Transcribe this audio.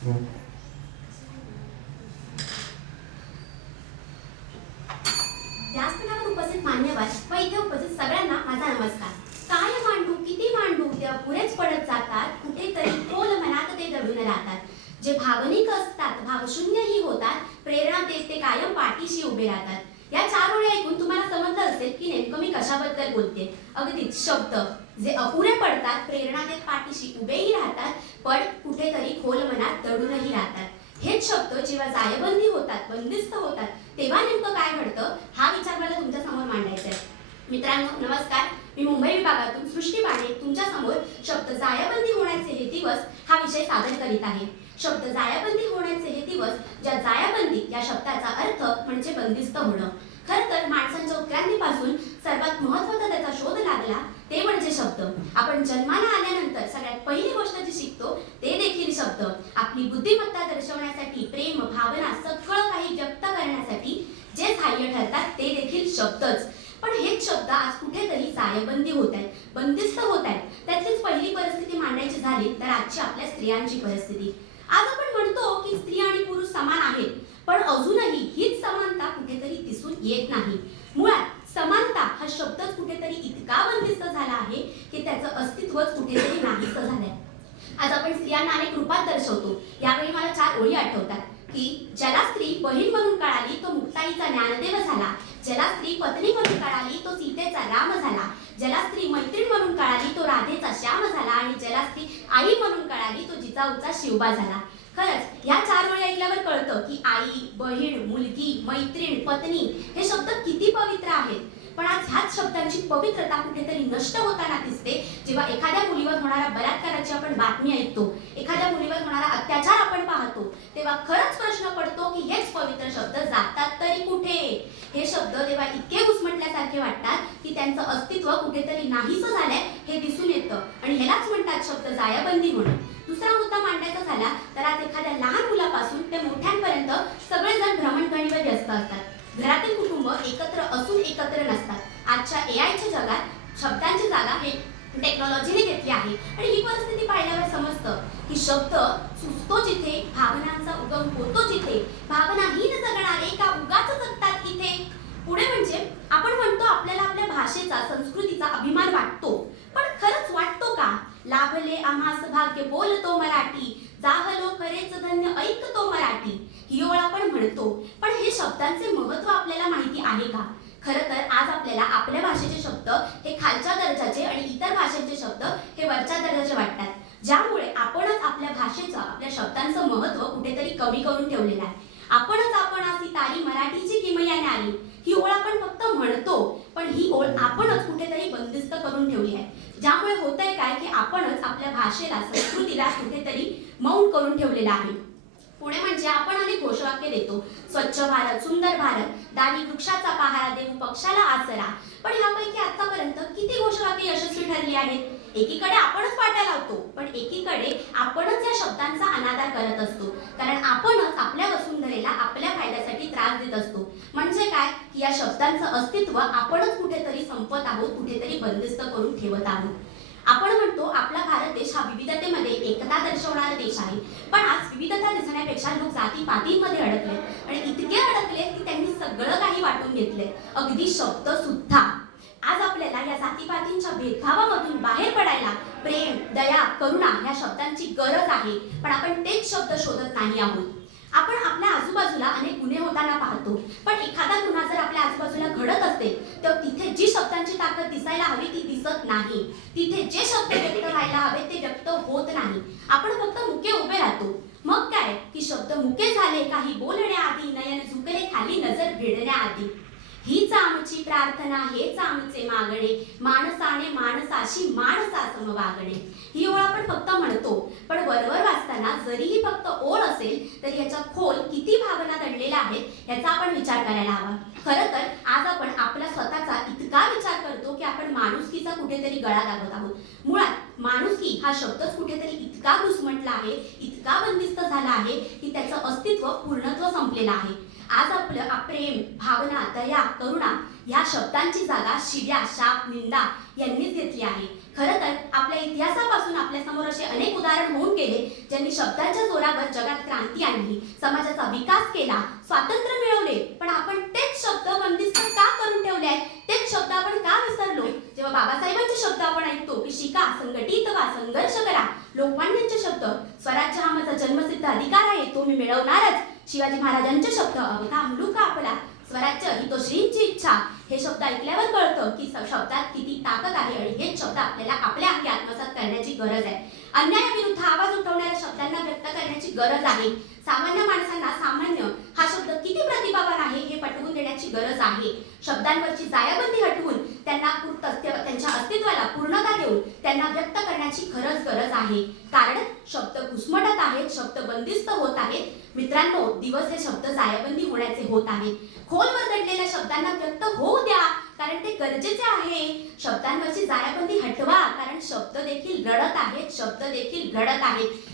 व्यासपीठावर उपस्थित मान्यवर व इथे उपस्थित सगळ्यांना माझा नमस्कार. काय मांडू किती मांडू ते अपुरेच पडत जातात, कुठेतरी खोल मनात ते दडून राहतात. जे भावनिक असतात भावशून्यही होतात, प्रेरणा देत ते कायम पाठीशी उभे राहतात. या चार ओळी ऐकून तुम्हाला समजलं असेल की नेमकं मी कशाबद्दल बोलते. अगदीच शब्द जे अपुरे पडतात, प्रेरणा देत पाठीशी उभेही राहतात, पण कुठेतरी खोल मनात दडूनही राहतात. हेच शब्द जेव्हा जायबंदी होतात, बंदिस्त होतात, तेव्हा नेमकं काय घडतं हा विचार मला तुमच्या समोर मांडायचा आहे. मित्रांनो नमस्कार, मी मुंबई विभागातून सृष्टी बाणे तुमच्या समोर शब्द जायबंदी होण्याचे हे दिवस हा विषय सादर करीत आहे. शब्द जायबंदी होण्याचे हे दिवस, ज्या जायबंदी या शब्दाचा अर्थ म्हणजे बंदिस्त होणं. खरं तर माणसांच्या उत्क्रांतीपासून सर्वात महत्त्वाचा त्याचा शोध लागला ते म्हणजे शब्द. आपण जन्माला आल्यानंतर सगळ्यात पहिली गोष्ट जी शिकतो ते देखील शब्द. आपली बुद्धिमत्ता दर्शवण्यासाठी, प्रेम भावना सगळं काही व्यक्त करण्यासाठी जे सहाय्य ठरतात ते देखील शब्दच. पण हेच शब्द आज कुठेतरी जायबंदी होत आहेत, बंदिस्त होत आहेत. त्यातलीच पहिली परिस्थिती मांडायची झाली तर आजची आपल्या स्त्रियांची परिस्थिती. आज आपण म्हणतो की स्त्री आणि पुरुष समान आहेत, पण अजूनही हीच समानता कुठेतरी दिसून येत नाही. मुळात समानता हा शब्दच कुठेतरी इतका बंदिस्त झाला आहे की त्याचं अस्तित्वच कुठेतरी नाहीसं झालंय. आज आपण स्त्रियांना अनेक रूपात दर्शवतो. यावेळी मला चार ओळी आठवतात की ज्याला स्त्री बहीण म्हणून कळाली तो मुक्ताईचा ज्ञानदेव झाला, ज्याला स्त्री पत्नी म्हणून कळाली तो सीतेचा राम झाला, ज्याला स्त्री मैत्रीण म्हणून कळाली तो राधेचा श्याम झाला, आणि ज्याला स्त्री आई म्हणून कळाली तो जिजाऊचा शिवबा झाला. खरंच या चार ओळी ऐकल्यावर कळतं की आई, बहीण, मुलगी, मैत्रीण, पत्नी हे शब्द किती पवित्र आहेत. पण आज ह्याच शब्दांची पवित्रता कुठेतरी नष्ट होताना दिसते. जेव्हा एखाद्या मुलीवर होणारा बलात्काराची आपण बातमी ऐकतो, एखाद्या मुलीवर होणारा अत्याचार आपण पाहतो, तेव्हा खरंच प्रश्न पडतो की हेच पवित्र शब्द जातात तरी कुठे. हे शब्द तेव्हा इतके घुसमटल्यासारखे वाटतात की त्यांचं अस्तित्व कुठेतरी नाहीसं झालंय हे दिसून येतं, आणि ह्यालाच म्हणतात शब्द जायबंदी म्हणून. दुसरा मुद्दा मांडायचा झाला तर आज एखाद्या लहान मुलापासून ते मोठ्यांपर्यंत सगळेजण भ्रमणध्वनीवर व्यस्त असतात. घरातील कुटुंब एकत्र असून एकत्र नसतात. आजच्या एआयच्या जगात शब्दांची जागा हे टेक्नॉलॉजीने घेतली आहे, आणि ही परिस्थिती पाहिल्यावर समजतं की शब्द सुचतो जिथे, भावनांचा उगम होतो जिथे, भावनाहीन जगणारे का उगाच जगतात इथे. पुढे म्हणजे आपण म्हणतो आपल्याला आपल्या भाषेचा, संस्कृतीचा अभिमान वाटतो, पण खरंच वाटतो का? लाभले आम्हास भाग्य बोलतो मराठी, जाहलो खरेच धन्य ऐकतो मराठी. ही ओळ आपण म्हणतो, पण हे शब्दांचे महत्त्व आपल्याला माहिती आहे का? खरं तर आज आपल्याला आपल्या भाषेचे शब्द हे खालच्या दर्जाचे आणि इतर भाषांचे शब्द हे वरच्या दर्जाचे वाटतात, ज्यामुळे आपणच आपल्या भाषेचं, आपल्या शब्दांचं महत्त्व कुठेतरी कमी करून ठेवलेलं आहे. आपणच आपणासी तारी मराठीची किमया न्यारी. ही ओळ आपण फक्त म्हणतो, पण ही ओळ आपणच कुठेतरी बंदिस्त करून ठेवली आहे, ज्यामुळे होतंय काय की आपणच आपल्या भाषेला, संस्कृतीला कुठेतरी मौन करून ठेवलेलं आहे. पुणे म्हणजे आपण अनेक घोषवाक्य देतो, स्वच्छ भारत, सुंदर भारत, दारी वृक्षाचा पहारा, देऊ पक्षाला आसरा. पण यापैकी आतापर्यंत किती घोषवाक्य यशस्वी ठरली आहेत? एकीकडे आपणच पाट्या लावतो, पण एकीकडे आपणच या शब्दांचा अनादर करत असतो, कारण आपणच आपल्या वसुंधरेला आपल्या फायद्यासाठी त्रास देत असतो. म्हणजे काय की या शब्दांचं अस्तित्व आपणच कुठेतरी संपत आहोत, कुठेतरी बंदिस्त करून ठेवत आहोत. आपण म्हणतो आपला भारत देश हा विविधतेमध्ये एकता दर्शवणारा देश आहे, पण आज विविधता दिसण्यापेक्षा लोक जातीपातींमध्ये अडकले, आणि इतके अडकले की त्यांनी सगळं काही वाटून घेतले, अगदी शब्द सुद्धा. आज आपल्याला या जातीपातींच्या भेदभावामधून बाहेर पडायला प्रेम, दया, करुणा या शब्दांची गरज आहे, पण आपण तेच शब्द शोधत नाही आहोत. आपण आपल्या आजूबाजूला अनेक गुन्हे होताना पाहतो, पण एखादा गुन्हा जर आपल्या आजूबाजूला घडत असेल तर तिथे जी शब्दांची ताकद दिसायला हवी ती दिसत नाही. तिथे जे शब्द व्यक्त व्हायला हवे ते व्यक्त होत नाही. आपण फक्त मुके उभे राहतो. मग काय की शब्द मुके झाले काही बोलण्याआधी, नयन झुकले खाली नजर भिडण्याआधी. हीच आमची प्रार्थना, हेच आमचे मागणे, माणसाने माणसाशी माणसासम वागणे. ही ओळ आपण फक्त म्हणतो, पण वरवर वाचताना जरीही फक्त ओळ असेल तर याच्या खोल किती भावना दडलेल्या आहेत याचा आपण विचार करायला हवा. खरं तर आज आपण आपला स्वतःचा इतका विचार करतो की आपण माणुसकीचा कुठेतरी गळा दाबत आहोत. मुळात माणुसकी हा शब्दच कुठेतरी इतका घुसमटला आहे, इतका बंदिस्त झाला आहे की त्याचं अस्तित्व, पूर्णत्व संपलेलं आहे. आज आपलं प्रेम, भावना, दया, करुणा या शब्दांची जागा शिव्या, शाप, निंदा यांनीच घेतली आहे. खरं तर आपल्या इतिहासापासून आपल्या समोर असे अनेक उदाहरण होऊन गेले ज्यांनी शब्दांच्या जोरावर जगात क्रांती आणली, समाजाचा विकास केला, स्वातंत्र्य मिळवले. पण आपण तेच शब्द बंदिस्त का करून ठेवले आहेत? तेच शब्द आपण का विसरलो? जेव्हा बाबासाहेबांचे शब्द आपण ऐकतो की शिका, संघटित व्हा, संघर्ष करा, लोकमान्यांचे शब्द स्वराज्य हा माझा जन्मसिद्ध अधिकार आहे, तो मी मिळवणारच, शिवाजी महाराजांचे शब्द अवघा मुलुका आपला, स्वराज्य ही तो श्रींची इच्छा, हे शब्द ऐकल्यावर कळतं की शब्दात किती ताकद आहे आणि हेच शब्द आपल्याला आपल्या अंगी आत्मसात करण्याची गरज आहे. अन्यायाविरुद्ध आवाज उठवणाऱ्या शब्दांना व्यक्त करण्याची गरज आहे. सामान्य माणसांना सामान्य हा शब्द किती प्रतिभावान आहे हे पटवून देण्याची गरज आहे. शब्दांवरची जायाबंदी हटवून त्यांना त्यांच्या अस्तित्वाला पूर्णता देऊन त्यांना व्यक्त करण्याची खरंच गरज आहे. कारण शब्द घुसमटत आहेत, शब्द बंदिस्त होत आहेत. मित्रांनो, दिवस हे शब्द जायाबंदी होण्याचे होत आहेत. खोलवर दडलेल्या शब्दांना व्यक्त होऊ द्या, कारण ते गरजेचे आहे. शब्दांवरची जायाबंदी हटवा, कारण शब्द देखील रडत आहेत, शब्द देखील रडत आहेत.